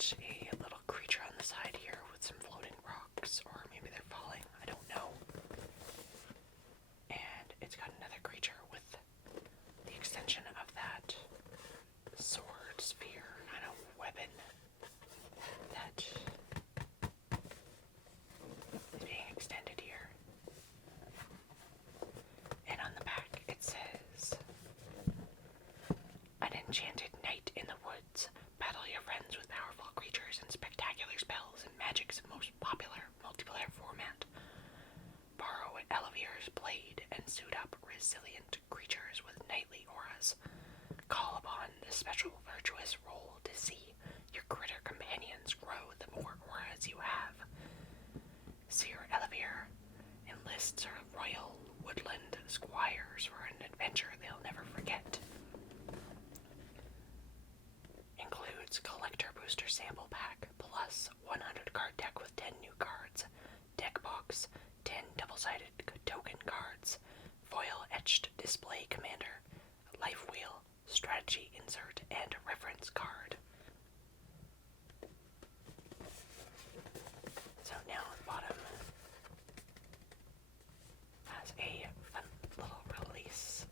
got a little creature on the side here with some floating rocks, or maybe they're falling, I don't know. And it's got another creature with the extension of that sword sphere kind of weapon that is being extended here. And on the back it says, an enchanted knight in the woods. Battle your friends with powerful creatures and spectacular spells and magic's most popular multiplayer format. Borrow Eldraine's blade and suit up resilient creatures with knightly auras. Call upon the special virtuous roll to see your critter companions grow the more auras you have. Seer Eldraine enlists her royal woodland squires for an adventure they'll never forget. Includes collector booster sample pack plus 100 card deck with 10 new cards, deck box, 10 double-sided token cards, foil etched display commander, life wheel, strategy insert, and reference card. So now at the bottom has a fun little release.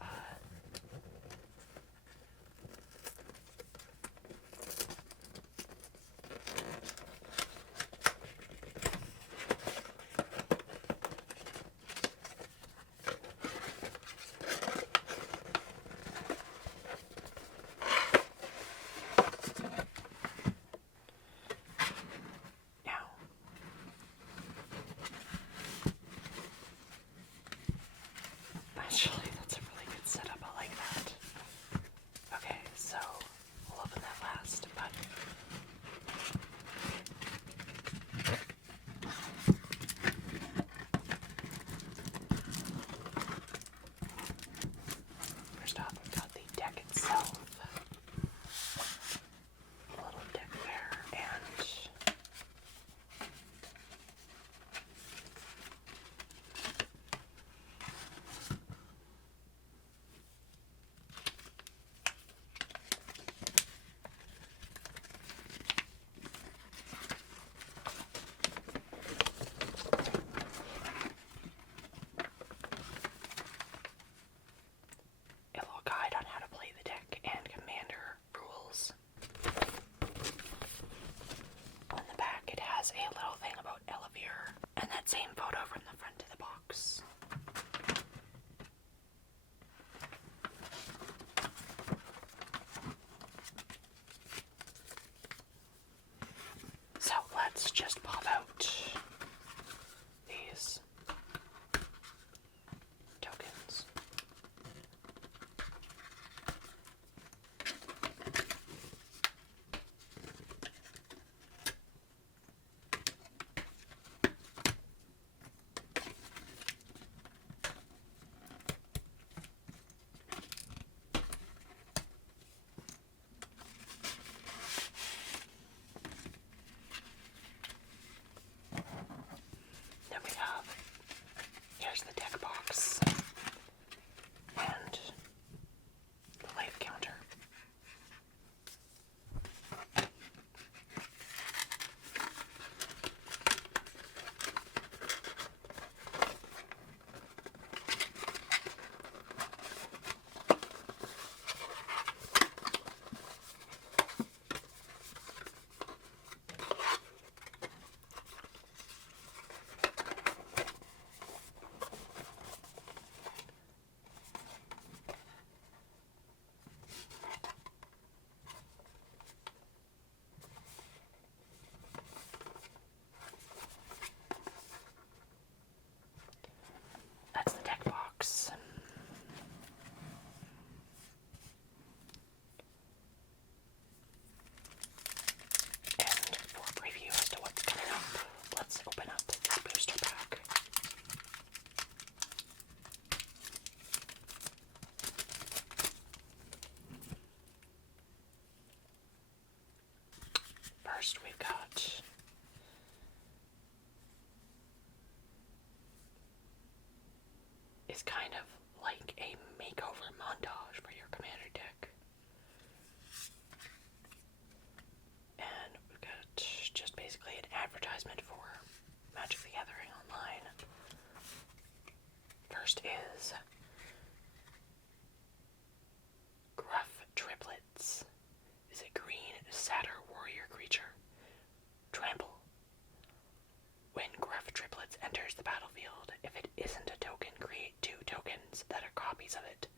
face of it.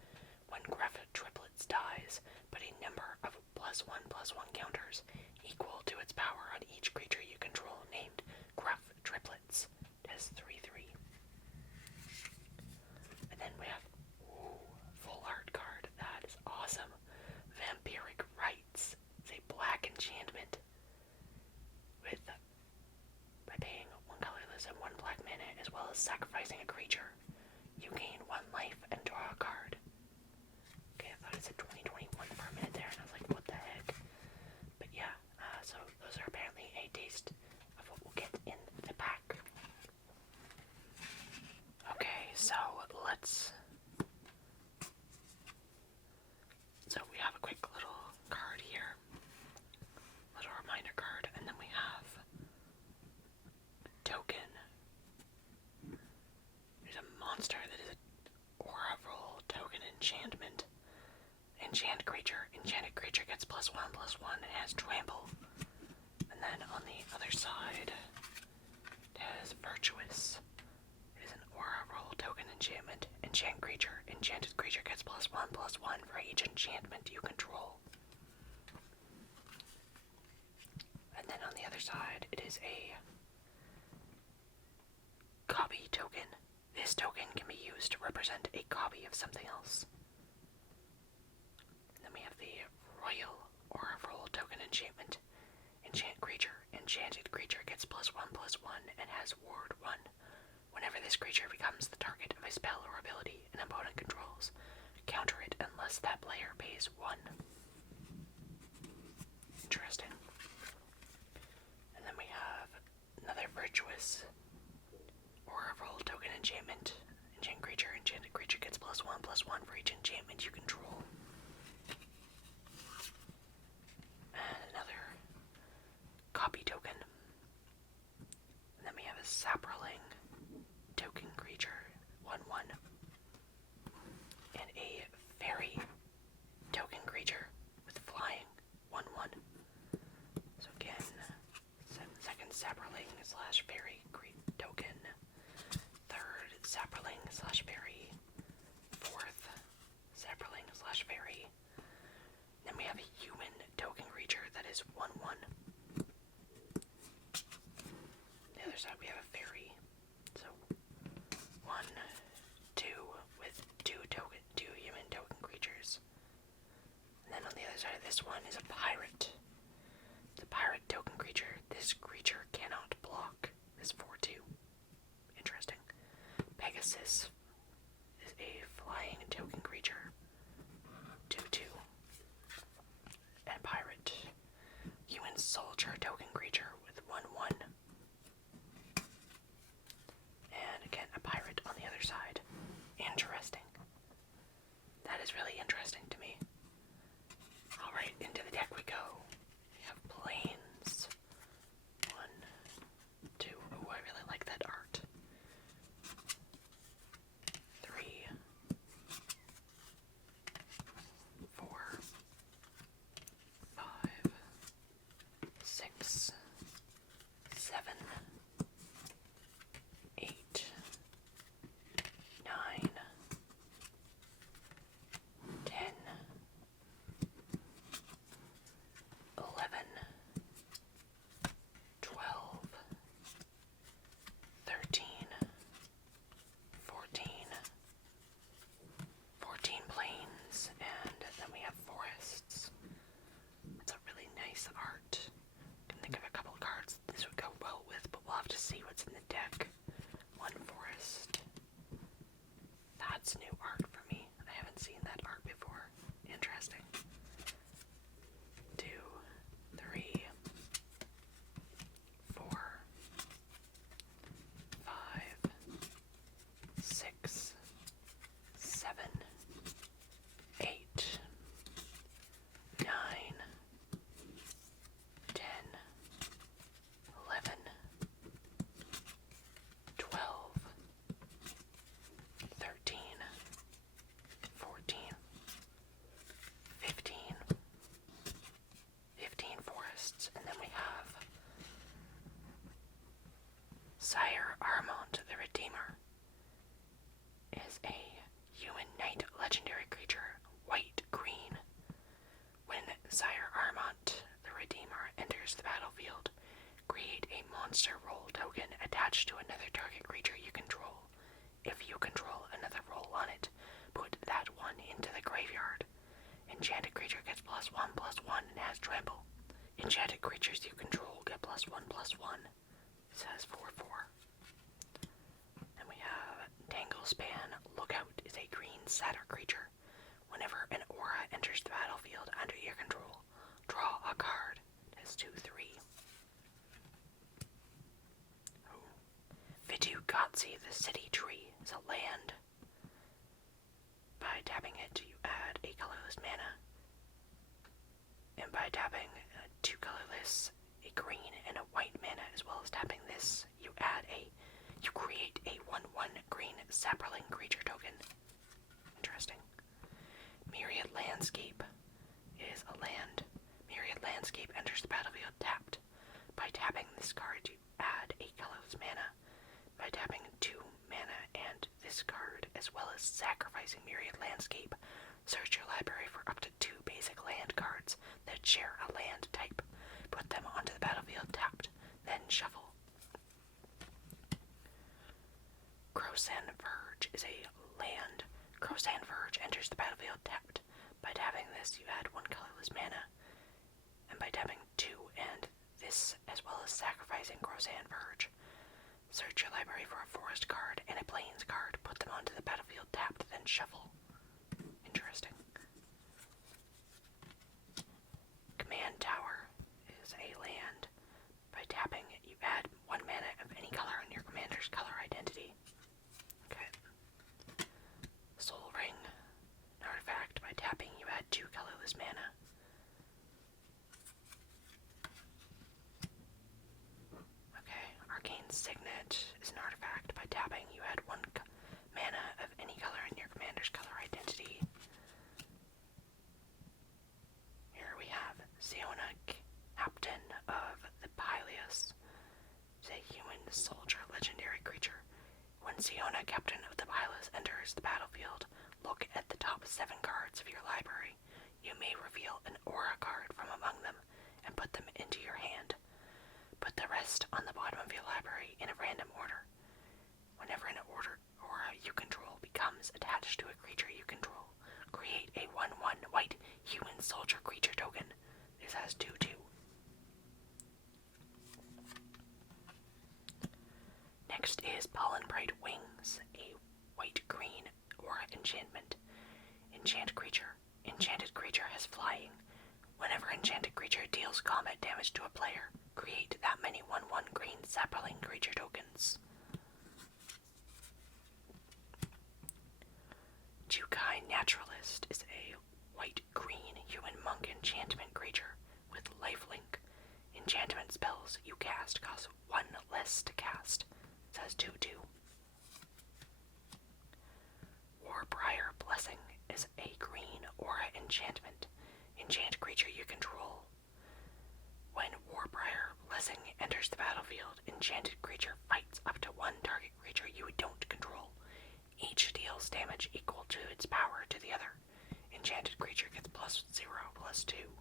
When Gruff Triplets dies, put a number of +1/+1 counters equal to its power on each creature you control named Gruff Triplets. It has 3/3. And then we have full art card. That is awesome. Vampiric Rites. It's a black enchantment with by paying 1 colorless and 1 black mana, as well as sacrificing a creature. You gain 1 life and draw a card. Okay, I thought it said 2021 for a minute there, and I was like, what the heck? But yeah, so those are apparently a taste of what we'll get in the pack. Okay, so we have a quick little card here. Little reminder card, and then we have token. There's a monster that is an Oracle token enchantment. Enchant creature. Enchanted creature gets +1/+1 and has trample. And then on the other side, it has Virtuous. It is an Oracle token enchantment. Enchant creature. Enchanted creature gets +1/+1 for each enchantment you control. And then on the other side, it is a copy token. This token can be used to represent a copy of something else. And then we have the Royal Oracle token enchantment. Enchant creature. Enchanted creature gets +1/+1 and has ward 1. Whenever this creature becomes the target of a spell or ability an opponent controls, counter it unless that player pays 1. Interesting. And then we have another Virtuous Oracle token enchantment. Enchant creature. Enchanted creature gets +1/+1 for each enchantment you control. And another copy token. And then we have a Saproling token creature. 1/1. And a fairy token creature with flying. 1/1. So again, second Saproling / fairy token. Third Saproling / fairy. Fourth Saproling / fairy. Then we have a human token creature that is 1/1. The other side we have a fairy. So 1, 2 with two human token creatures. And then on the other side of this one is a pirate. It's a pirate token creature. This creature cannot block. It's 4/2. Interesting. Pegasus is a flying token creature. 2/2. And pirate. Human soldier token creature with 1/1. And again, a pirate on the other side. Interesting. That is really interesting to me. Alright, into the deck we go. We have planes. 1, 2. Oh, I really like that art. 3, 4, 5, 6, 7, 8, 9, 10, Trample. Enchanted creatures you control get +1/+1. This has 4/4. Then we have Tanglespan. Lookout is a green satyr creature. Whenever an aura enters the battlefield under your control, draw a card. It has 2/3. Vidugotsi, the city tree, is a land. By tapping it, you add a colorless mana. And by tapping 2 colorless, a green and a white mana, as well as tapping this, you create a 1/1 green sapperling creature token. Interesting. Myriad Landscape is a land. Myriad Landscape enters the battlefield tapped. By tapping this card, you add a colorless mana. By tapping 2 mana and this card, as well as sacrificing Myriad Landscape, search your library for up to 2 basic land cards that share a land type. Put them onto the battlefield tapped, then shuffle. Crowsan Verge is a land. Crowsan Verge enters the battlefield tapped. By tapping this, you add 1 colorless mana. And by tapping 2 and this, as well as sacrificing Crowsan Verge, search your library for a forest card and a plains card. Put them onto the battlefield tapped, then shuffle. Interesting. Command Tower is a land. By tapping it, you add 1 mana of any color in your commander's color identity. Okay. Soul Ring, an artifact. By tapping, you add 2 colorless mana. Okay. Arcane Signet is an artifact. By tapping, you add 1 mana of any color in your commander's color identity. Here we have Siona, Captain of the Pylius. It's a human soldier legendary creature. When Siona, Captain of the Pylius, enters the battlefield, look at the top 7 cards of your library. You may reveal an aura card from among them and put them into your hand. Put the rest on the bottom of your library in a random order. Whenever an aura you control becomes attached to a creature you control, create a 1/1 white human soldier creature token. This has 2/2. Next is Pollen Bright Wings, a white-green aura enchantment. Enchant creature. Enchanted creature has flying. Whenever enchanted creature deals combat damage to a player, create that many 1/1 green sapperling creature tokens. Jukai Naturalist is a white-green human monk enchantment creature with lifelink. Enchantment spells you cast cost 1 less to cast. It says 2/2. Warbriar Blessing is a green aura enchantment. Enchant creature you control. When Warbriar Blessing enters the battlefield, enchanted creature fights up to 1 target creature you don't control. Each deals damage equal to its power to the other. Enchanted creature gets +0/+2.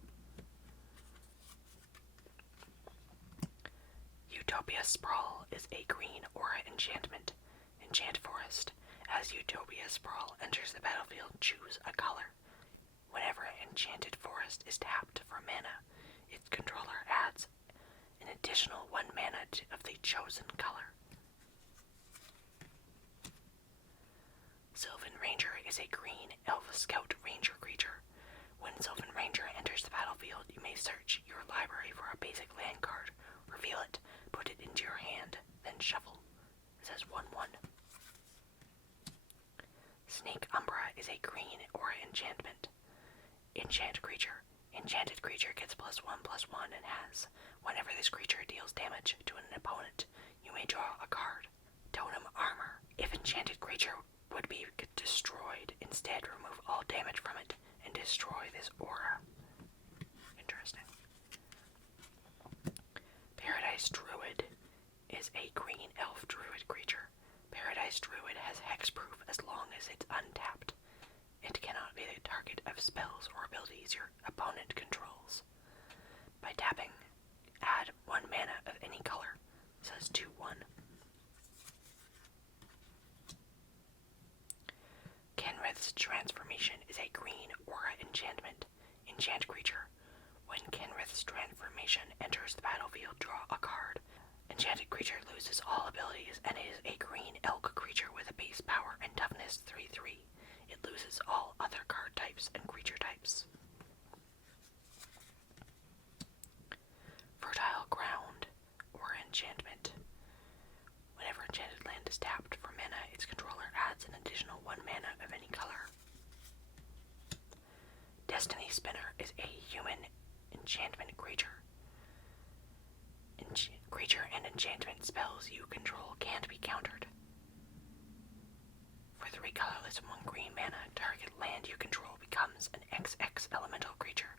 Utopia Sprawl is a green aura enchantment. Enchant Forest. As Utopia Sprawl enters the battlefield, choose a color. Whenever Enchanted Forest is tapped for mana, its controller adds an additional 1 mana of the chosen color. Sylvan Ranger is a green Elf Scout Ranger creature. When Sylvan Ranger enters the battlefield, you may search your library for a basic land card, reveal it, put it into your hand, then shuffle. It says 1/1. Snake Umbra is a green aura enchantment. Enchant creature. Enchanted creature gets +1/+1 and has, whenever this creature deals damage to an opponent, you may draw a card. Totem Armor. If enchanted creature would be destroyed, instead remove all damage from it and destroy this aura. Interesting. Paradise Druid is a green elf druid creature. Paradise Druid has hexproof as long as it's untapped. It cannot be the target of spells or abilities your opponent controls. By tapping, add 1 mana of any color. It says 2/1. Kenrith's Transformation is a green aura enchantment. Enchant creature. When Kenrith Enchanted creature loses all abilities and is a green elk creature with a base power and toughness 3/3. It loses all other card types and creature types. Fertile Ground, or enchantment. Whenever enchanted land is tapped for mana, its controller adds an additional 1 mana of any color. Destiny Spinner is a human enchantment creature. Creature and enchantment spells you control can't be countered. For 3 colorless and 1 green mana, target land you control becomes an XX elemental creature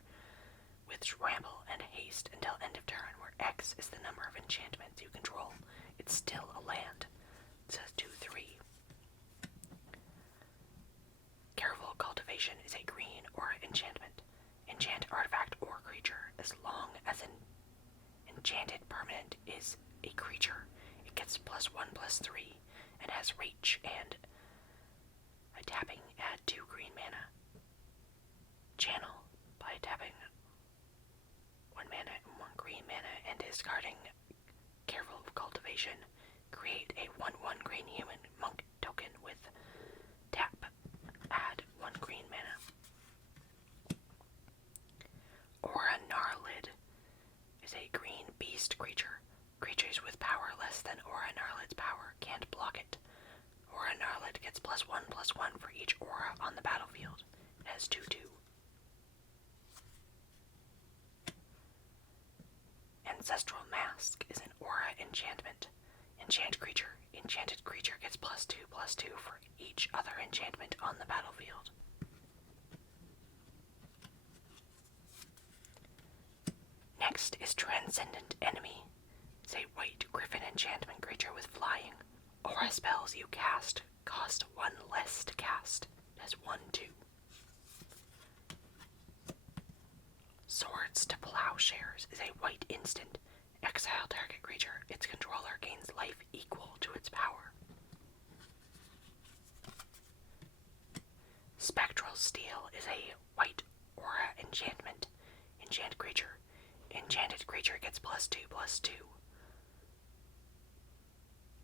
with Ramble and Haste until end of turn, where X is the number of enchantments you control. It's still a land. It says 2/3. Careful Cultivation is a green or enchantment. Enchant artifact or creature as long as an enchanted permanent is a creature. It gets +1/+3 and has reach, and by tapping add 2 green mana. Channel by tapping 1 mana and 1 green mana and discarding Careful Cultivation. Create a 1/1 green human monk token with tap. Add 1 green mana. Aura Gnarlid is a green beast creature. Creatures with power less than Aura Gnarlid's power can't block it. Aura Gnarlid gets +1/+1 for each aura on the battlefield. It has 2/2. Ancestral Mask is an aura enchantment. Enchant creature. Enchanted creature gets +2/+2 for each other enchantment on the battlefield. Next is Transcendent Enemy. It's a white griffin enchantment creature with flying. Aura spells you cast cost 1 less to cast. It has 1/2. Swords to Plowshares is a white instant. Exile target creature. Its controller gains life equal to its power. Spectral Steel is a white aura enchantment. Enchant creature. Enchanted creature gets +2/+2.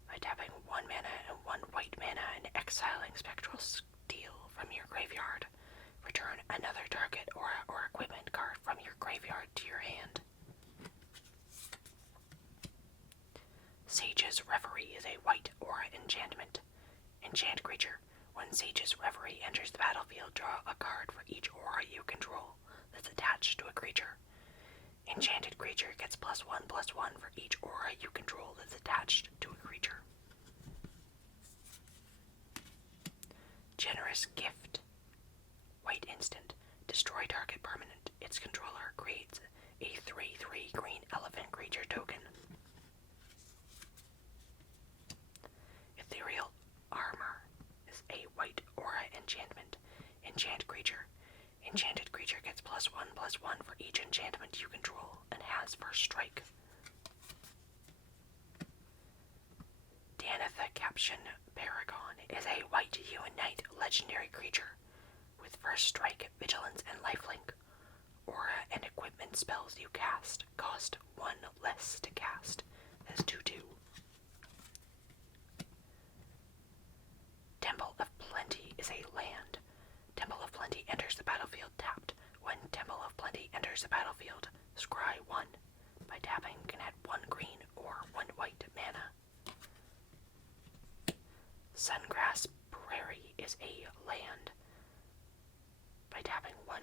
By tapping 1 mana and 1 white mana and exiling Spectral Steel from your graveyard, return another target aura or equipment card from your graveyard to your hand. Sage's Reverie is a white aura enchantment. Enchant creature. When Sage's Reverie enters the battlefield, draw a card for each aura you control that's attached to a creature. Enchanted creature gets +1/+1 for each aura you control that's attached to a creature. Generous Gift. White instant. Destroy target permanent. Its controller creates a 3/3 green elephant creature token. Ethereal Armor is a white aura enchantment. Enchant creature. Enchanted creature gets +1/+1 for each enchantment you control and has first strike. Danitha Caption Paragon is a white human knight legendary creature with first strike, vigilance, and lifelink. Aura and equipment spells you cast cost 1 less to cast. It has 2/2. Temple of Plenty is a land. Temple of Plenty enters the battlefield tapped. When Temple of Plenty enters the battlefield, scry 1. By tapping, you can add 1 green or 1 white mana. Sungrass Prairie is a land. By tapping 1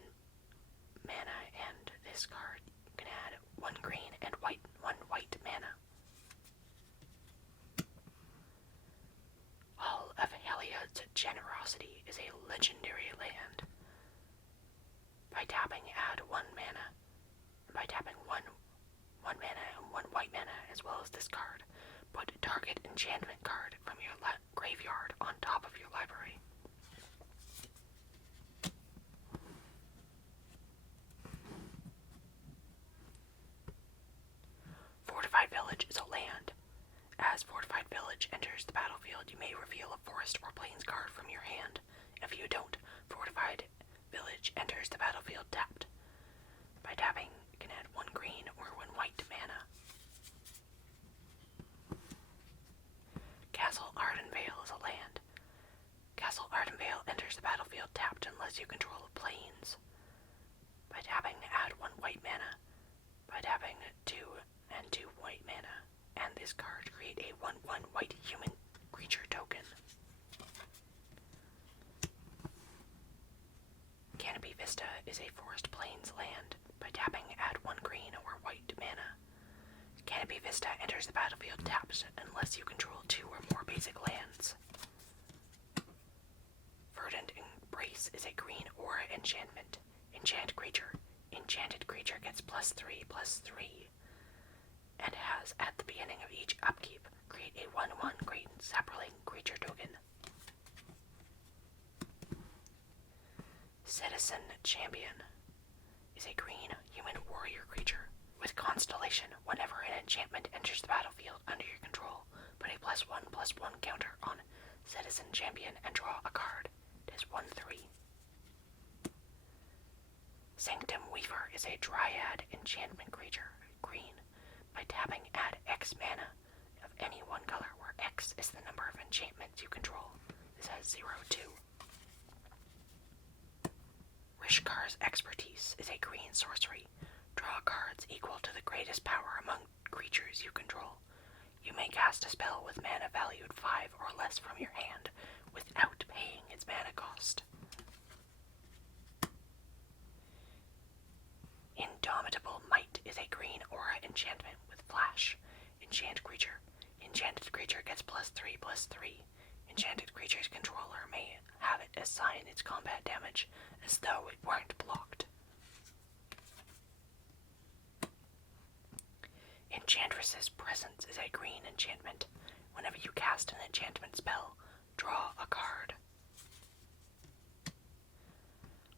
mana and discard, you can add 1 green and 1 white mana. All of Heliod's Generosity is a legendary land. By tapping, add 1 mana. And by tapping 1 mana and 1 white mana, as well as this card, put a target enchantment card from your graveyard on top of your library. Fortified Village is a land. As Fortified Village enters the battlefield, you may reveal a forest or plains card from your hand. If you don't, Fortified Village enters the battlefield tapped. By tapping, you can add 1 green or 1 white mana. Plains land. By tapping, add 1 green or white mana. Canopy Vista enters the battlefield tapped unless you control 2 or more basic lands. Verdant Embrace is a green aura enchantment. Enchant creature. Enchanted creature gets +3/+3 and has, at the beginning of each upkeep, create a 1/1 green sapling creature token. Citizen Champion is a green human warrior creature. With Constellation, whenever an enchantment enters the battlefield under your control, put a +1/+1 counter on Citizen Champion and draw a card. It is 1/3. Sanctum Weaver is a Dryad enchantment creature, green. By tapping, add X mana of any one color, where X is the number of enchantments you control. This has 0/2. Rishkar's Expertise is a green sorcery. Draw cards equal to the greatest power among creatures you control. You may cast a spell with mana valued 5 or less from your hand without paying its mana cost. Indomitable Might is a green aura enchantment with flash. Enchant creature. Enchanted creature gets +3/+3. Enchanted creature's controller may have it assign its combat damage as though it weren't blocked. Enchantress's Presence is a green enchantment. Whenever you cast an enchantment spell, draw a card.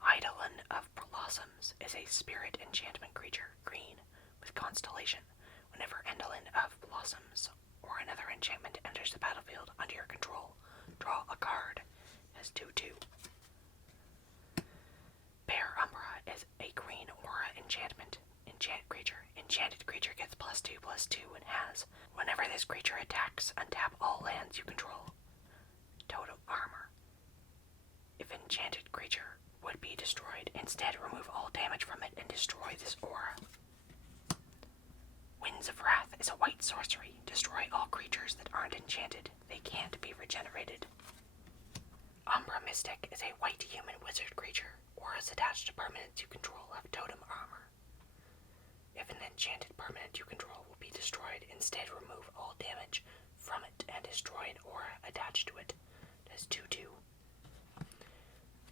Eidolon of Blossoms is a spirit enchantment creature, green, with Constellation. Whenever Eidolon of Blossoms or another enchantment enters the battlefield under your control, draw a card. It has 2/2. Bear Umbra is a green aura enchantment. Enchant creature. Enchanted creature gets +2/+2 and has, whenever this creature attacks, untap all lands you control. Totem Armor. If an enchanted creature would be destroyed, instead remove all damage from it and destroy this aura. Winds of Wrath is a white sorcery. Destroy all creatures that aren't enchanted. They can't be regenerated. Umbra Mystic is a white human wizard creature. Auras attached to permanents you control have totem armor. If an enchanted permanent you control will be destroyed, instead remove all damage from it and destroy an aura attached to it. It has 2/2.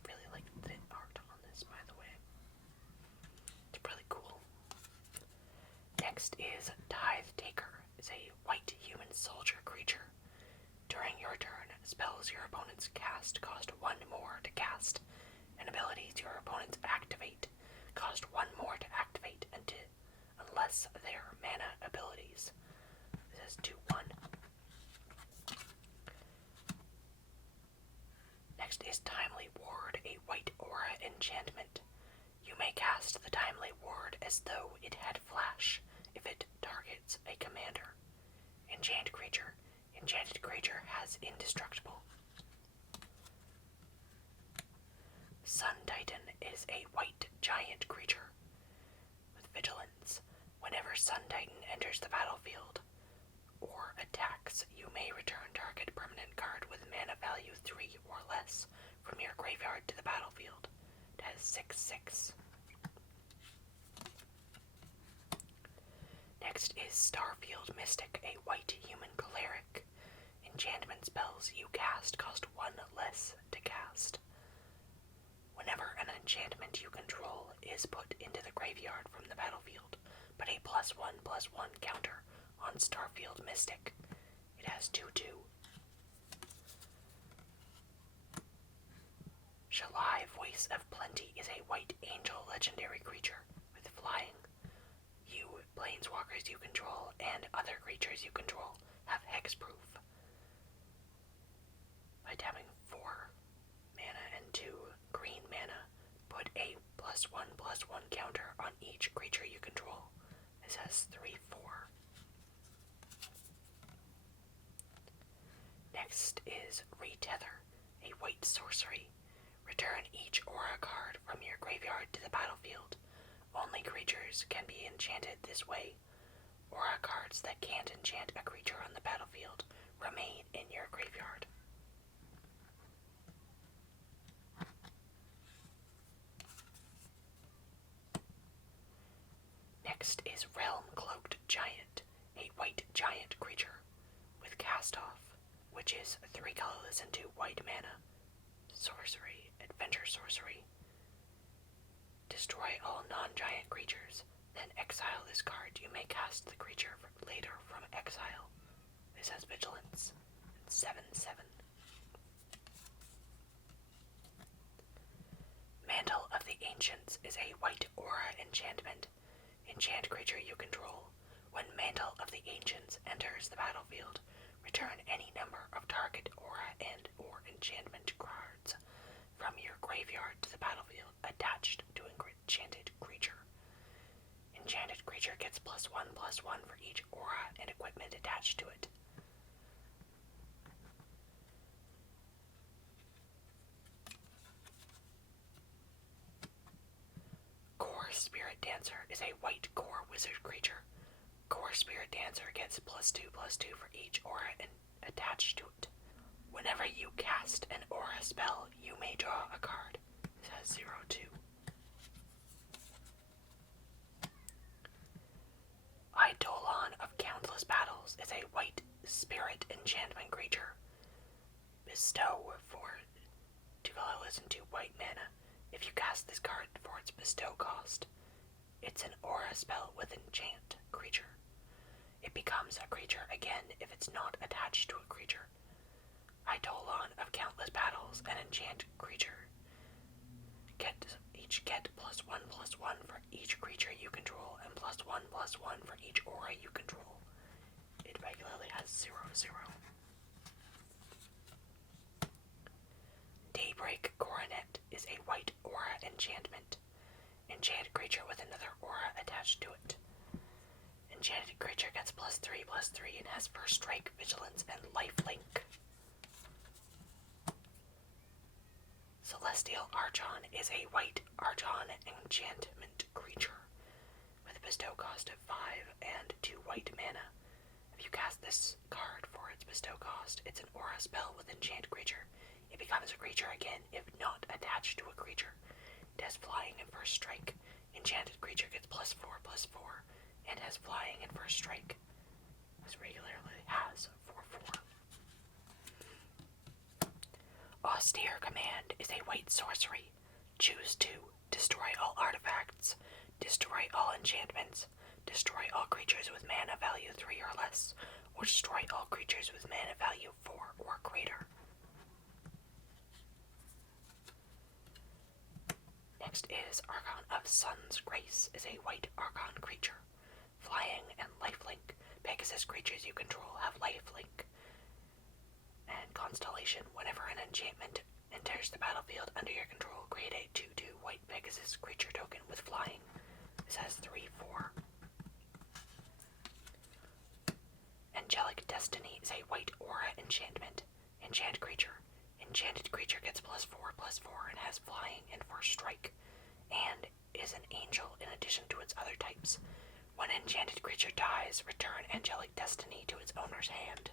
Really like the art on this, by the way. It's really cool. Next is Tithe Taker. It's a white human soldier creature. During your turn, spells your opponents cast cost 1 more to cast, and abilities your opponents activate cost 1 more to activate unless they are mana abilities. This is 2/1. Next is Timely Ward, a white aura enchantment. You may cast the Timely Ward as though it had flash if it targets a commander. Enchant creature. Enchanted creature has indestructible. Sun Titan is a white giant creature with vigilance. Whenever Sun Titan enters the battlefield or attacks, you may return target permanent card with mana value 3 or less from your graveyard to the battlefield. It has 6/6. Next is Starfield Mystic, a white human cleric. Enchantment spells you cast cost 1 less to cast. Whenever an enchantment you control is put into the graveyard from the battlefield, put a +1/+1 counter on Starfield Mystic. It has 2/2. Shalai Voice of Plenty is a white angel legendary creature with flying. You, planeswalkers you control, and other creatures you control have hexproof. By tapping 4 mana and 2 green mana, put a +1/+1 counter on each creature you control. This has 3/4. Next is Retether, a white sorcery. Return each aura card from your graveyard to the battlefield. Only creatures can be enchanted this way. Aura cards that can't enchant a creature on the battlefield remain in your graveyard. Next is Realm Cloaked Giant, a white giant creature with Cast Off, which is 3 colorless and 2 white mana. Sorcery, adventure sorcery. Destroy all non-giant creatures, then exile this card. You may cast the creature later from exile. This has vigilance. 7/7. Mantle of the Ancients is a white aura enchantment. Enchant creature you control. When Mantle of the Ancients enters the battlefield, return any number of target aura and or enchantment cards from your graveyard to the battlefield attached to enchanted creature. Enchanted creature gets +1/+1 for each aura and equipment attached to it. Core Spirit Dancer is a white core wizard creature. Core Spirit Dancer gets +2/+2 for each aura attached to it. Whenever you cast an aura spell, you may draw a card. This has 0/2. Eidolon of Countless Battles is a white spirit enchantment creature. Bestow for 2 colorless and 2 white mana. If you cast this card for its bestow cost, it's an aura spell with enchant creature. It becomes a creature again if it's not attached to a creature. Eidolon of Countless Battles and enchant creature each get +1/+1 for each creature you control and +1/+1 for each aura you control. It regularly has 0/0. Daybreak Coronet is a white aura enchantment. Enchant creature with another aura attached to it. Enchanted creature gets +3/+3 and has first strike, vigilance, and lifelink. Celestial Archon is a white Archon enchantment creature with a bestow cost of 5 and 2 white mana. If you cast this card for its bestow cost, it's an aura spell with enchant creature. It becomes a creature again if not attached to a creature. It has flying and first strike. Enchanted creature gets +4/+4 and has flying and first strike. This regularly has 4/4. Austere Command is a white sorcery. Choose 2. Destroy all artifacts. Destroy all enchantments. Destroy all creatures with mana value 3 or less. Or destroy all creatures with mana value 4 or greater. Next is Archon of Sun's Grace is a white Archon creature. Flying and lifelink. Pegasus creatures you control have lifelink. And Constellation. Whenever an enchantment enters the battlefield under your control, create a 2/2 white Pegasus creature token with flying. This has 3/4. Angellic Destiny is a white aura enchantment. Enchant creature. Enchanted creature gets +4/+4 and has flying and first strike, and is an angel in addition to its other types. When enchanted creature dies, return Angelic Destiny to its owner's hand.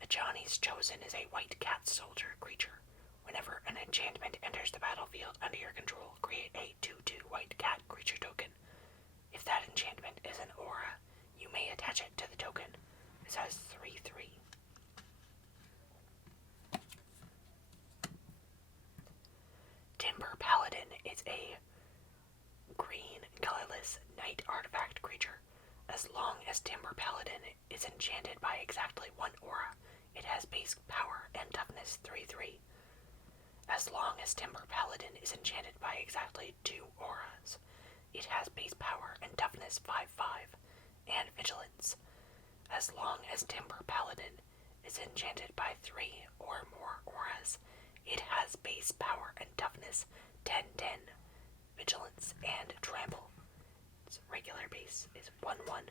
Ajani's Chosen is a white cat soldier creature. Whenever an enchantment enters the battlefield under your control, create a 2/2 white cat creature token. If that enchantment is an aura, you may attach it to the token. This has 3/3. Timber Paladin is a green, colorless night artifact creature. As long as Timber Paladin is enchanted by exactly 1 aura, it has base power and toughness 3/3. As long as Timber Paladin is enchanted by exactly 2 auras, it has base power and toughness 5/5 and vigilance. As long as Timber Paladin is enchanted by 3 or more auras, it has base power and toughness 10/10, vigilance, and trample. Its regular base is 1/1.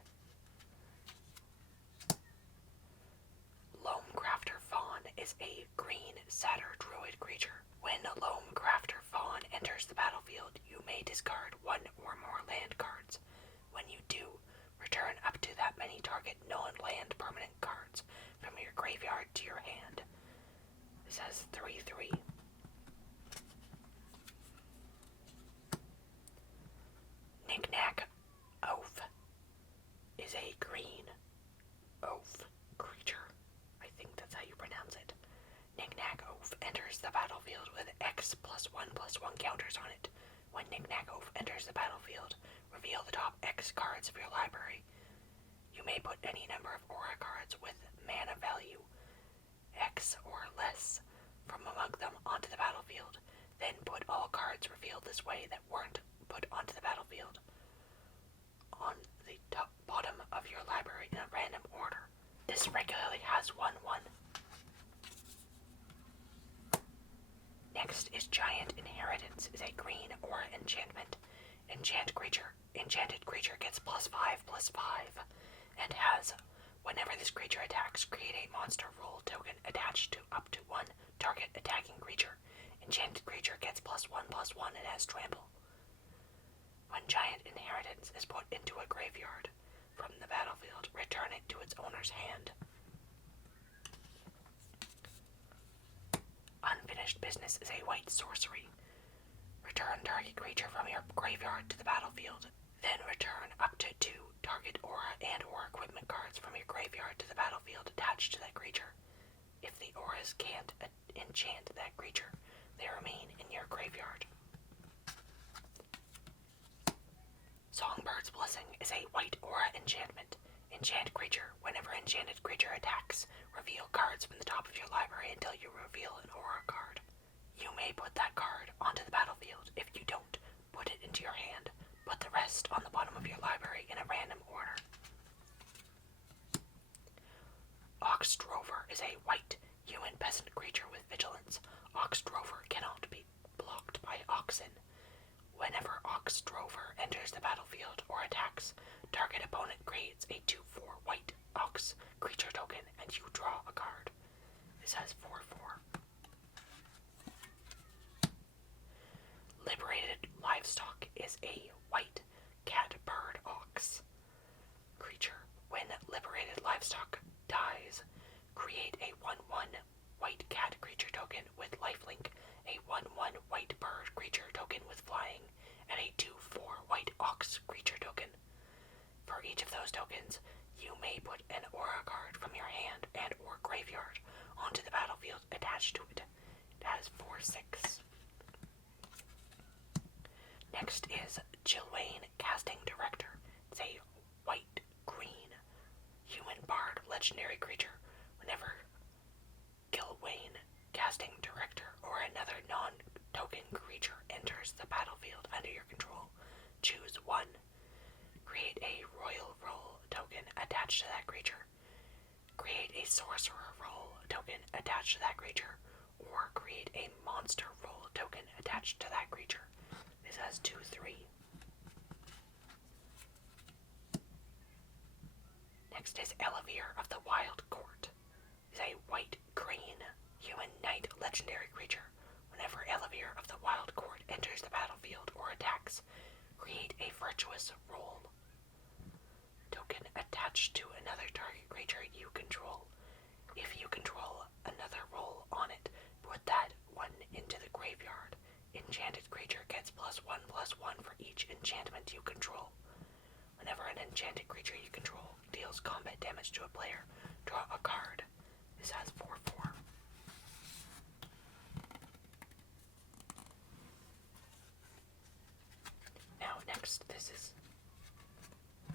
Loamcrafter Fawn is a green satyr druid creature. When Loamcrafter Fawn enters the battlefield, you may discard 1 or more land cards. When you do, return up to that many target non-land permanent cards from your graveyard to your hand. This has 3/3. put any number of aura cards with mana value X or less from among them onto the battlefield. Then put all cards revealed this way that weren't put onto the battlefield on the bottom of your library in a random order. This regularly has 1/1. Next is Giant Inheritance. Is a green aura enchantment. Enchanted creature gets +5/+5 and has, whenever this creature attacks, create a monster roll token attached to up to one target attacking creature. Enchanted creature gets +1/+1 and has trample. When Giant Inheritance is put into a graveyard from the battlefield, return it to its owner's hand. Unfinished Business is a white sorcery. Return target creature from your graveyard to the battlefield. Then return up to 2 target aura and or equipment cards from your graveyard to the battlefield attached to that creature. If the auras can't enchant that creature, they remain in your graveyard. Songbird's Blessing is a white aura enchantment. Enchant creature. Whenever enchanted creature attacks, reveal cards from the top of your library until you reveal an aura card. You may put that card onto the battlefield. If you don't, put it into your hand. Put the rest on the bottom of your library in a random order. Ox Drover is a white human peasant creature with vigilance. Ox Drover cannot be blocked by oxen. Whenever Ox Drover enters the battlefield or attacks, target opponent creates a 2/4 white ox creature token and you draw a card. This has 4/4. Liberated Livestock is a white cat bird ox creature. When liberated livestock dies, create a 1/1 white cat creature token with lifelink, a 1/1 white bird creature token with flying, and a 2/4 white ox creature token. For each of those tokens, you may put an aura card from your hand and or graveyard onto the battlefield attached to it. It has 4/6. Next is Gilwain Casting Director. It's a white-green human bard legendary creature. Whenever Gilwain Casting Director or another non-token creature enters the battlefield under your control, choose one. Create a Royal Roll token attached to that creature. Create a Sorcerer Roll token attached to that creature, or create a Monster Roll token attached to that creature. This has 2/3. Next is Elevere of the Wild Court. It's a white-green human knight legendary creature. Whenever Elevere of the Wild Court enters the battlefield or attacks, create a Virtuous Roll token attached to another target creature you control. If you control another roll on it, put that one into the graveyard. Enchanted creature gets +1/+1 for each enchantment you control. Whenever an enchanted creature you control deals combat damage to a player, draw a card. This has 4/4. Now next, this is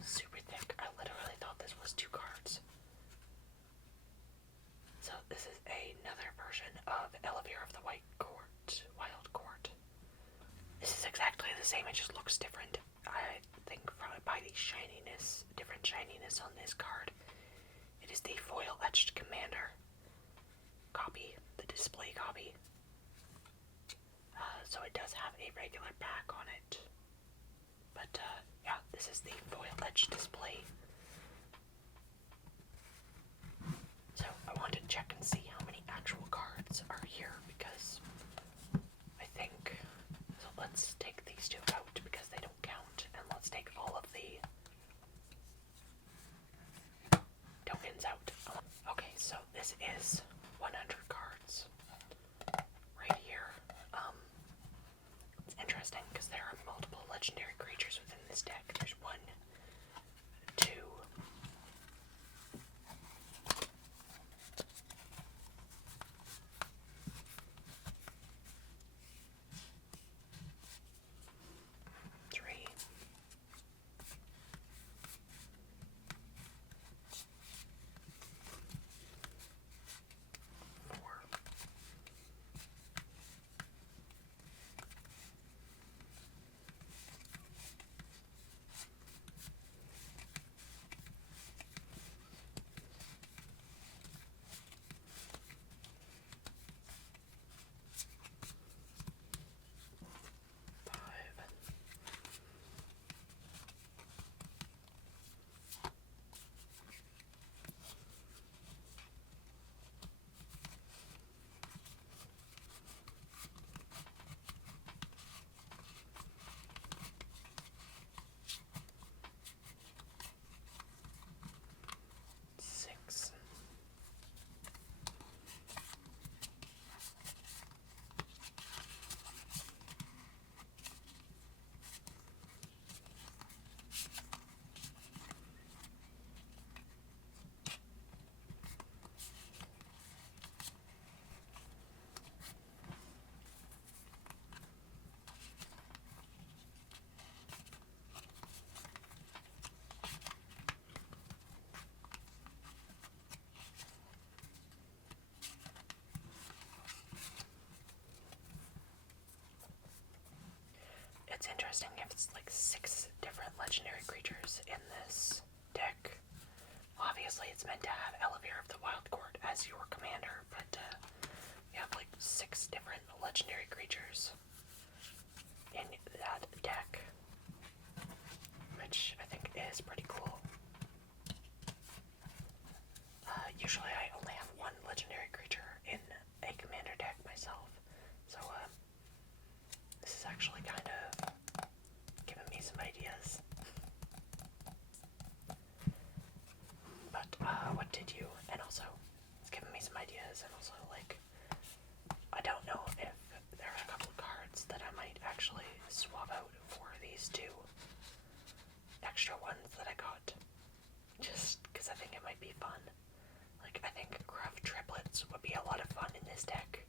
super thick. I literally thought this was 2 cards. So this is another version of Elevere of the Wild Court. This is exactly the same, it just looks different. I think by the different shininess on this card. It is the foil etched commander copy, the display copy. So it does have a regular back on it. But yeah, this is the foil etched display. So I want to check and see how many actual cards are here, because I think, so let's take these 2 out because they don't count, and let's take all of the tokens out. Okay, so this is 100 cards right here. It's interesting because there are multiple legendary creatures within this deck. There's 1, 2, 3, it's interesting if it's like 6 different legendary creatures in this deck. Obviously, it's meant to have Elevere of the Wild Court as your commander, but you have like 6 different legendary creatures in that deck, which I think is pretty cool. Usually I only have 1 legendary creature in a commander deck myself, so this is actually kind of giving me some ideas. But what did you, and also it's giving me some ideas, and also like, I don't know if there are a couple of cards that I might actually swap out for these 2 extra ones that I got, just because I think it might be fun. Like, I think Gruff Triplets would be a lot of fun in this deck.